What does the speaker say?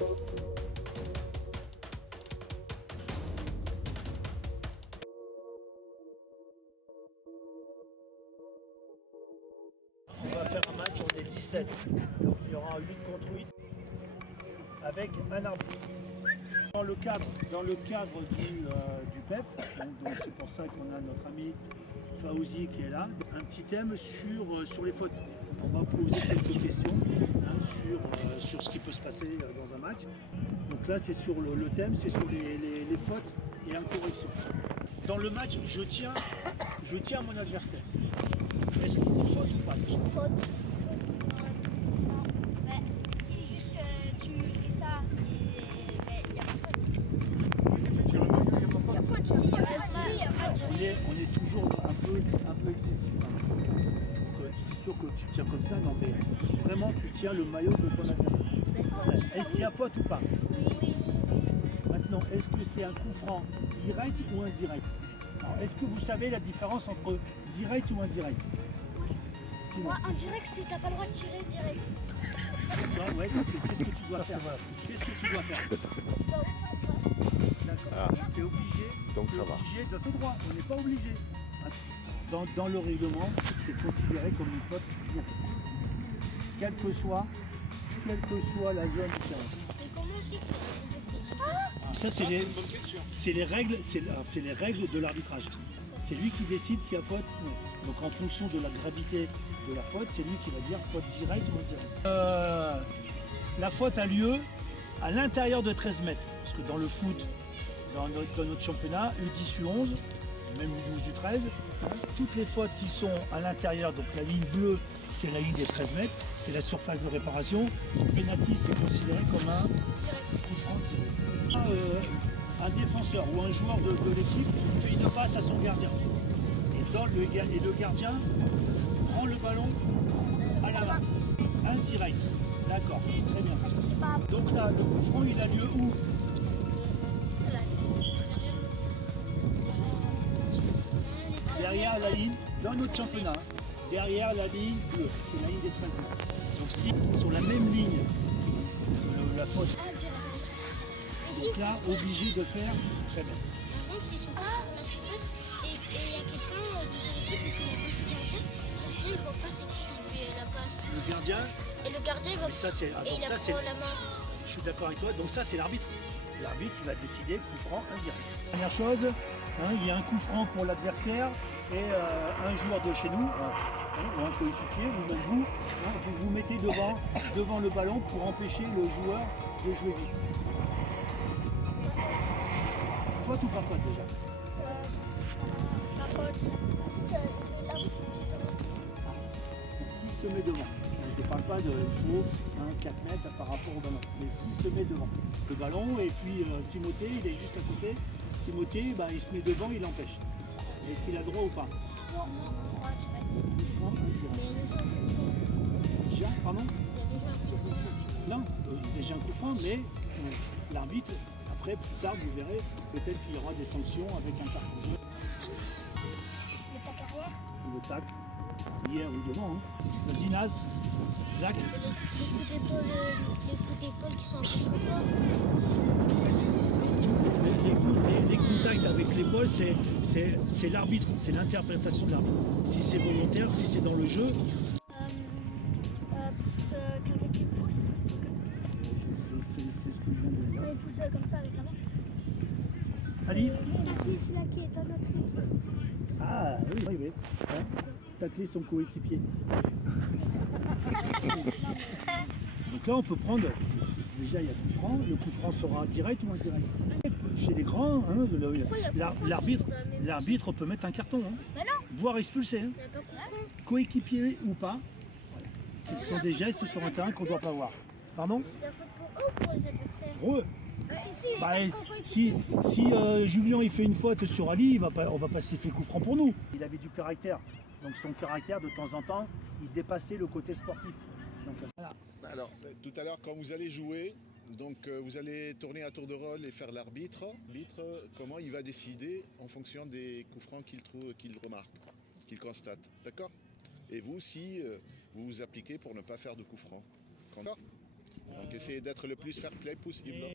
On va faire un match, on est 17. Donc il y aura 8 contre 8 avec un arbitre. Dans le cadre du PEF, donc c'est pour ça qu'on a notre ami Faouzi qui est là, un petit thème sur les fautes. On va poser quelques questions sur ce qui peut se passer dans un match. Donc là c'est sur le thème, c'est sur les fautes et incorrections. Dans le match, je tiens mon adversaire. Est-ce qu'il y a faute ou pas? Faute. Ouais, si juste tu fais ça, il n'y a pas de faute. Il y a faute, On est toujours un peu excessif. Donc, c'est sûr que tu tiens comme ça, non mais si vraiment tu tiens le maillot de ton adversaire. Est-ce qu'il y a faute ou pas? Oui. Maintenant, est-ce que c'est un coup franc direct ou indirect? Alors, est-ce que vous savez la différence entre direct ou indirect? Moi, indirect, c'est t'as pas le droit de tirer direct. Ouais, qu'est-ce que tu dois faire? Qu'est-ce que tu dois faire? D'accord. Tu es obligé, Donc ça va. obligé de tout droit. On n'est pas obligé. Dans le règlement, c'est considéré comme une faute directe. Quelle que soit la zone différente. Et comment on sait que c'est Ça, c'est les règles de l'arbitrage. C'est lui qui décide s'il y a faute ou non. Donc en fonction de la gravité de la faute, c'est lui qui va dire faute directe ou indirecte. La faute a lieu à l'intérieur de 13 mètres. Parce que dans le foot, dans notre championnat, U10, U11, même U12, U13, toutes les fautes qui sont à l'intérieur, donc la ligne bleue, c'est la ligne des 13 mètres, c'est la surface de réparation. Le penalty, c'est considéré comme un coup franc tiré. Un défenseur ou un joueur de l'équipe fait une passe à son gardien. Et le gardien prend le ballon à la main. Indirect. D'accord, très bien. Donc là, le coup franc, il a lieu où? Derrière la ligne, dans notre championnat, derrière la ligne bleue, c'est la ligne des 13 mètres. Donc si sur la même ligne, la faute, donc là, obligé de faire très bien. Par exemple, s'ils sont sur la surface et il y a quelqu'un de l'équipe qui est le gardien il va passer qui fait la passe. Le gardien, Et le gardien il va mais ça c'est, et il prend la main. je suis d'accord avec toi, donc ça c'est l'arbitre. L'arbitre il va décider coup franc indirect. Première chose, il y a un coup franc pour l'adversaire et un joueur de chez nous, ou un coéquipier, ou même vous, vous vous mettez devant le ballon pour empêcher le joueur de jouer vite. Faute ou pas faute déjà? La faute. S'il se met devant, je ne parle pas de faux 4 mètres par rapport au ballon, mais s'il se met devant le ballon et puis Timothée il est juste à côté, Timothée il se met devant, il l'empêche. Est-ce qu'il a droit ou pas? Non, Déjà, pardon? il y a déjà un petit peu. Non, déjà un coup franc, mais l'arbitre, après plus tard vous verrez, peut-être qu'il y aura des sanctions avec un carton jaune. Le tac arrière. Le tac, hier ou devant. Vas-y Naz, Jacques. Les coups d'épaule qui sont un peu plus forts. Les contacts avec l'épaule, c'est l'arbitre, c'est l'interprétation de l'arbitre. Si c'est volontaire, si c'est dans le jeu. Quelqu'un qui pousse. C'est ce que je viens de dire. Il pousse comme ça avec la main. Ali? Tacler celui-là qui est dans notre équipe. Ah oui. Tacler son coéquipier. Donc là on peut prendre, déjà il y a coup franc, le coup franc sera direct ou indirect. Chez les grands, l'arbitre peut mettre un carton, Mais non, voire expulser. il n'y a pas coup franc. Coéquipier ou pas. Voilà. Ce sont des gestes sur un terrain qu'on ne doit pas voir. Pardon? Il y a faute pour eux ou pour les adversaires? Pour eux. Ici, Si Julien il fait une faute sur Ali, on va pas siffler coup franc pour nous. Il avait du caractère. Donc son caractère, de temps en temps, il dépassait le côté sportif. Donc, voilà. Alors, tout à l'heure, quand vous allez jouer, donc vous allez tourner à tour de rôle et faire l'arbitre. L'arbitre, comment il va décider en fonction des coups francs qu'il trouve, qu'il remarque, qu'il constate. D'accord? Et vous, si vous vous appliquez pour ne pas faire de coups francs. D'accord? Donc essayez d'être le plus fair play possible.